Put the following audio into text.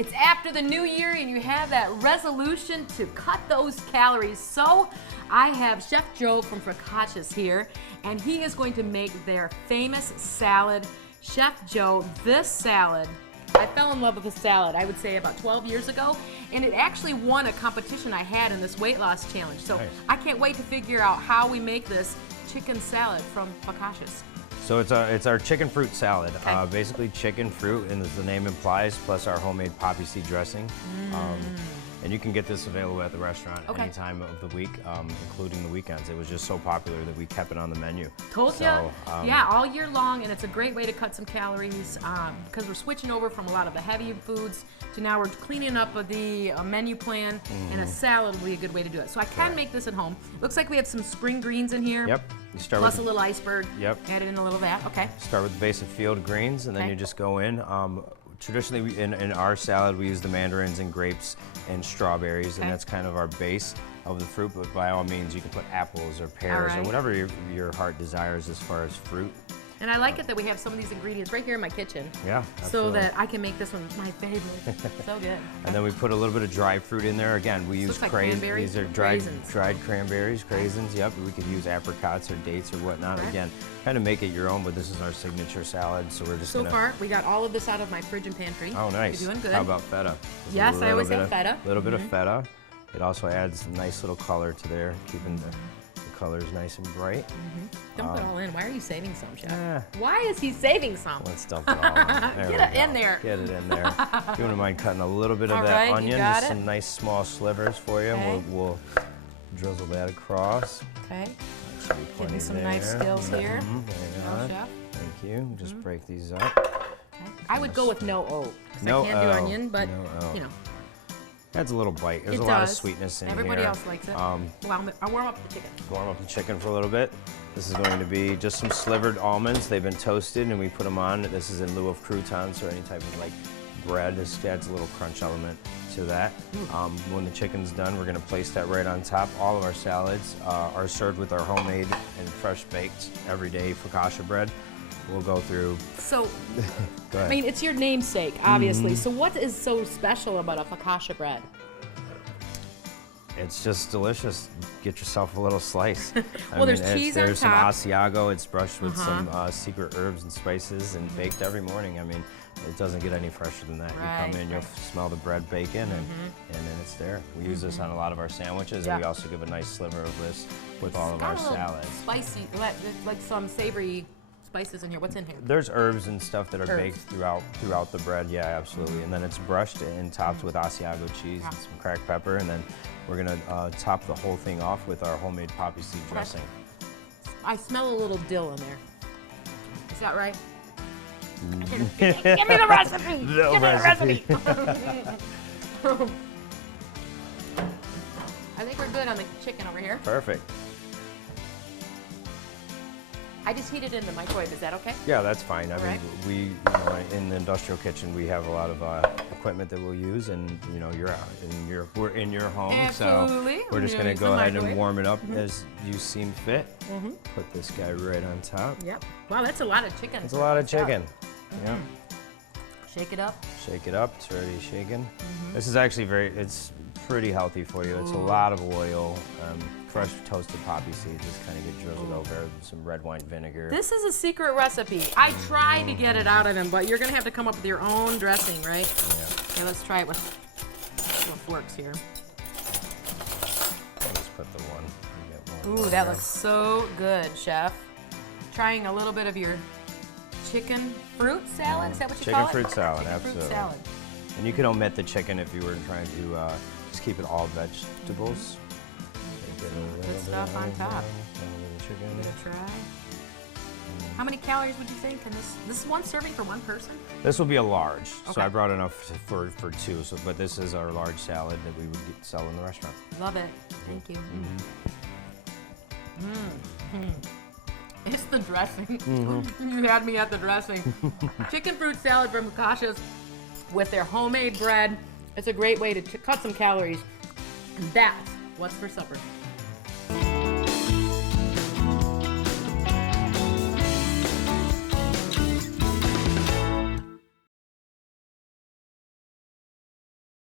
It's after the new year and you have that resolution to cut those calories. So I have Chef Joe from Focaccia here, and he is going to make their famous salad. Chef Joe, this salad, I fell in love with the salad, I would say about 12 years ago, and it actually won a competition I had in this weight loss challenge. So nice. I can't wait to figure out how we make this chicken salad from Focaccia. So it's our chicken fruit salad. Okay. Basically chicken fruit, and as the name implies, plus our homemade poppy seed dressing. And you can get this available at the restaurant any time of the week, including the weekends. It was just so popular that we kept it on the menu. Told you. Yeah, all year long, and it's a great way to cut some calories because we're switching over from a lot of the heavy foods to now we're cleaning up the menu plan, and a salad will be a good way to do it. So I can make this at home. Looks like we have some spring greens in here. Yep. You start plus with a little iceberg. Yep. Add it in a little of that. Okay. Start with the base of field greens, and then you just go in. Traditionally, in our salad, we use the mandarins and grapes and strawberries, and that's kind of our base of the fruit, but by all means, you can put apples or pears or whatever your heart desires as far as fruit. And I like it that we have some of these ingredients right here in my kitchen. Yeah, absolutely. So that I can make this one my favorite. So good. And then we put a little bit of dried fruit in there. Again, we use cranberries. These are dried cranberries, craisins. Yep, we could use apricots or dates or whatnot. Again, kind of make it your own, but this is our signature salad, so we're just So far, we got all of this out of my fridge and pantry. Oh, nice. You're doing good. How about feta? Yes, I always have feta. A little bit of feta. It also adds a nice little color to there, keeping the colors nice and bright. Dump it all in. Why are you saving some, Chef? Why is he saving some? Let's dump it all in. Get it in there. Get it in there. If you wouldn't mind cutting a little bit of that onion, just some nice small slivers for you. Okay. We'll drizzle that across. Okay. Getting some knife skills here. There you go. Thank you. Just break these up. Okay. I would go with no O. I can't do onion, but you know. Adds a little bite. There's a lot of sweetness in here. Everybody else likes it. I'll warm up the chicken. Warm up the chicken for a little bit. This is going to be just some slivered almonds. They've been toasted and we put them on. This is in lieu of croutons or any type of like bread. This adds a little crunch element to that. When the chicken's done, we're going to place that right on top. All of our salads are served with our homemade and fresh baked everyday focaccia bread. We'll go through. So, I mean, it's your namesake, obviously. So what is so special about a focaccia bread? It's just delicious. Get yourself a little slice. Well, there's cheese on top. There's some Asiago. It's brushed with some secret herbs and spices and baked every morning. I mean, it doesn't get any fresher than that. You come in, you'll smell the bread bacon, and then it's there. We use this on a lot of our sandwiches, and we also give a nice sliver of this with all of our salads. Spicy, like some savory spices in here. What's in here? There's herbs and stuff that are baked throughout the bread. Yeah, absolutely. And then it's brushed and topped with Asiago cheese and some cracked pepper, and then we're gonna top the whole thing off with our homemade poppy seed dressing. I smell a little dill in there. Is that right? Give me the recipe! Give me the recipe! I think we're good on the chicken over here. Perfect. I just heat it in the microwave. Is that okay? Yeah, that's fine. I mean, in the industrial kitchen, we have a lot of equipment that we'll use, and we're in your home, absolutely. So we're just gonna go ahead and warm it up as you seem fit. Put this guy right on top. Yep. Wow, that's a lot of chicken. It's a lot of chicken. Yep. Shake it up. Shake it up. It's already shaken. This is actually it's pretty healthy for you. It's a lot of oil. Fresh toasted poppy seeds just kind of get drizzled over with some red wine vinegar. This is a secret recipe. I tried to get it out of him, but you're gonna have to come up with your own dressing, right? Yeah. Okay, let's try it with forks here. I'll just put the one. Ooh, that looks so good, Chef. Trying a little bit of your chicken fruit salad. Is that what you call it? Chicken fruit salad, absolutely. Fruit salad. And you can omit the chicken if you were trying to just keep it all vegetables. Good stuff on top. Give it a try. How many calories would you think? Can this is one serving for one person? This will be a large, so I brought enough for two. So, but this is our large salad that we would sell in the restaurant. Love it. Thank you. It's the dressing. You had me at the dressing. Chicken fruit salad from Focaccia with their homemade bread. It's a great way to cut some calories. And that's what's for supper.